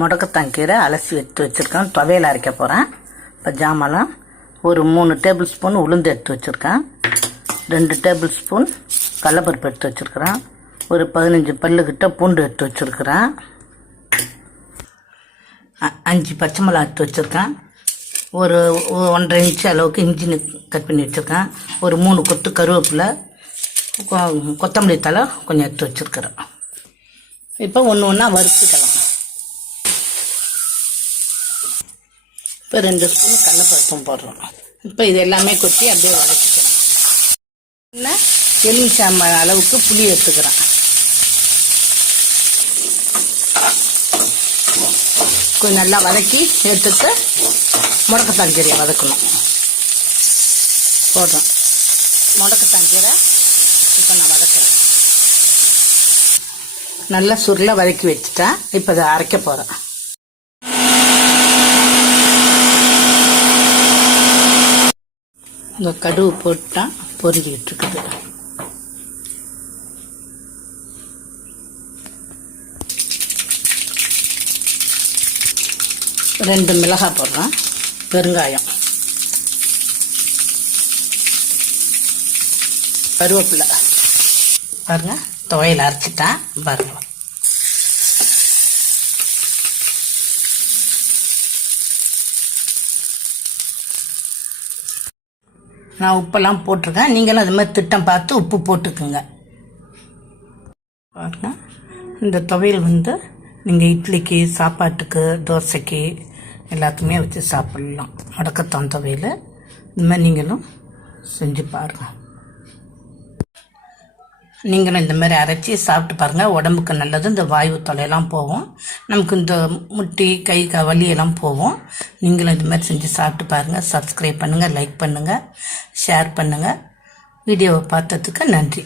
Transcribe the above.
முடக்கத்தான் கீரை அலசி எடுத்து வச்சுருக்கேன். துவையல் அரைக்க போகிறேன். இப்போ ஜாமான்லாம் ஒரு 3 டேபிள் ஸ்பூன் உளுந்து எடுத்து வச்சுருக்கேன். 2 டேபிள் ஸ்பூன் கடலைப்பருப்பு எடுத்து வச்சுருக்கிறேன். ஒரு 15 பல்லுக்கிட்ட பூண்டு எடுத்து வச்சுருக்கிறேன். 5 பச்சை மிளகா எடுத்து வச்சுருக்கேன். ஒரு 1.5 இன்ச்சு அளவுக்கு இஞ்சி கட் பண்ணி வச்சுருக்கேன். ஒரு 3 கொத்து கருவேப்பிலை, கொத்தமல்லி தழை கொஞ்சம் எடுத்து வச்சுருக்கிறேன். இப்போ ஒன்று ஒன்றா வறுத்துக்கலாம். இப்போ 2 ஸ்பூன் கடலைப்பருப்பும் போடுறோம். இப்போ இது எல்லாமே கொட்டி அப்படியே வதக்கிக்கிறேன். இன்னும் எலுமிச்சம்பழம் அளவுக்கு புளி எடுத்துக்கிறேன். கொஞ்சம் நல்லா வதக்கி எடுத்துட்டு முடக்கத்தான் கீரையை வதக்கணும். போடுறோம் முடக்கத்தான் கீரை. இப்போ நான் வதக்கிறேன். நல்லா சுருளை வதக்கி வச்சுட்டேன். இப்போ அதை அரைக்க போகிறேன். இந்த கடுகு போட்டால் பொரிக்கிட்டு இருக்குது. ரெண்டு மிளகாய் போடுறேன். பெருங்காயம், கருவேப்பிலை. பாருங்க, துவையல் அரைச்சிட்டேன் பாருங்க. நான் உப்பெல்லாம் போட்டிருக்கேன். நீங்களும் அது மாதிரி திட்டம் பார்த்து உப்பு போட்டுக்குங்க. பாருங்க, இந்த துவையல் நீங்கள் இட்லிக்கு, சாப்பாட்டுக்கு, தோசைக்கு எல்லாத்துக்குமே வச்சு சாப்பிடலாம். முடக்கத்தான் துவையல் இந்த மாதிரி நீங்களும் செஞ்சு பாருங்கள். நீங்களும் இந்த மாதிரி அரைச்சி சாப்பிட்டு பாருங்கள். உடம்புக்கு நல்லது. இந்த வாயு தொலையெல்லாம் போகும். நமக்கு இந்த முட்டி, கை, வலியெல்லாம் போகும். நீங்களும் இந்த மாதிரி செஞ்சு சாப்பிட்டு பாருங்கள். சப்ஸ்கிரைப் பண்ணுங்கள், லைக் பண்ணுங்கள், ஷேர் பண்ணுங்கள். வீடியோவை பார்த்ததுக்கு நன்றி.